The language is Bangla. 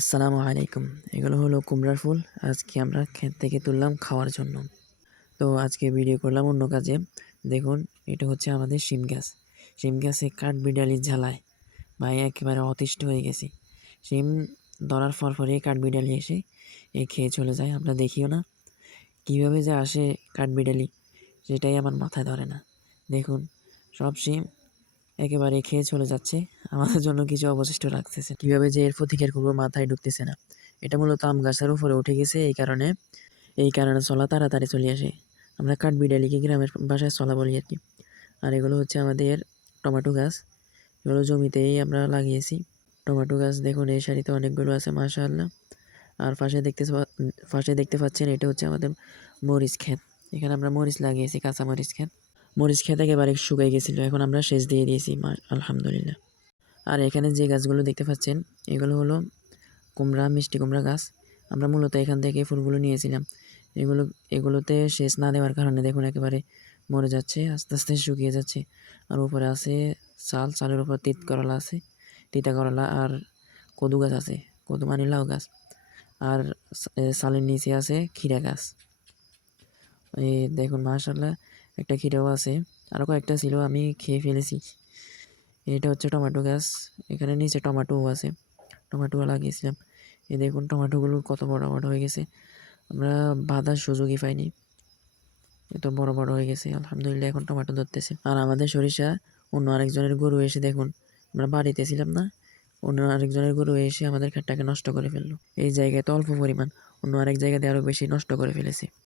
আসসালামু আলাইকুম। এগুলো হলো কুমড়ার ফুল। আজকে আমরা ক্ষেত থেকে তুললাম খাওয়ার জন্য। তো আজকে ভিডিও করলাম অন্য কাজে। দেখুন, এটা হচ্ছে আমাদের শিম গাছ। শিম গাছে কাঠবিড়ালির ঝালায় ভাই একেবারে অতিষ্ঠ হয়ে গেছি। শিম ধরার পরপরই কাঠবিড়ালি এসে খেয়ে চলে যায়। আমরা দেখিও না। কীভাবে যে আসে কাঠবিড়ালি সেটাই আমার মাথায় ধরে না। দেখুন, সব শিম একেবারে খেয়ে চলে যাচ্ছে। আমাদের জন্য কিছু অবশিষ্ট রাখতেছে। কীভাবে যে এর প্রতিকার করবো মাথায় ঢুকতেছে না। এটা মূলত আম গাছের উপরে উঠে গেছে, এই কারণে চলা তাড়াতাড়ি চলে আসে। আমরা কাঠবিড়ালিকে গ্রামের ভাষায় চলা বলি আর কি। আর এগুলো হচ্ছে আমাদের টমেটো গাছ। এগুলো জমিতেই আমরা লাগিয়েছি। টমেটো গাছ দেখুন, এই সারিতে অনেকগুলো আছে মাশাআল্লাহ। আর পাশে দেখতে পাচ্ছেন, এটা হচ্ছে আমাদের মরিচ ক্ষেত। এখানে আমরা মরিচ লাগিয়েছি, কাঁচা মরিচ ক্ষেত। মরিচ ক্ষেত একেবারে শুকিয়ে গেছিলো, এখন আমরা সেচ দিয়ে দিয়েছি আলহামদুলিল্লাহ। আর এখানে যে গাছগুলো দেখতে পাচ্ছেন, এগুলো হলো কুমড়া, মিষ্টি কুমড়া গাছ। আমরা মূলত এখান থেকে ফুলগুলো নিয়েছিলাম। এগুলোতে সেচ না দেওয়ার কারণে দেখুন একেবারে মরে যাচ্ছে, আস্তে আস্তে শুকিয়ে যাচ্ছে। আর উপরে আছে চালের উপর তিতা করলা আর কদু গাছ আছে, কদু মানে লাউ গাছ। আর চালের নিচে আছে ক্ষীরা গাছ। এই দেখুন মাশাআল্লাহ, একটা ক্ষীরাও আছে। আরও কয়েকটা ছিল, আমি খেয়ে ফেলেছি। এটা হচ্ছে টমেটো গাছ। এখানে নিচে টমেটোও আছে, টমেটো লাগিয়েছিলাম। এই দেখুন টমেটোগুলো কত বড় বড় হয়ে গেছে। আমরা বাঁধার সুযোগই পাইনি, এত বড় বড় হয়ে গেছে আলহামদুলিল্লাহ। এখন টমেটো ধরতেছে। আর আমাদের সরিষা অন্য আরেকজনের গরু এসে, দেখুন আমরা বাড়িতে ছিলাম না, অন্য আরেকজনের গরু এসে আমাদের ক্ষেতটাকে নষ্ট করে ফেললো। এই জায়গায় তো অল্প পরিমাণ, অন্য আরেক জায়গাতে আরও বেশি নষ্ট করে ফেলেছে।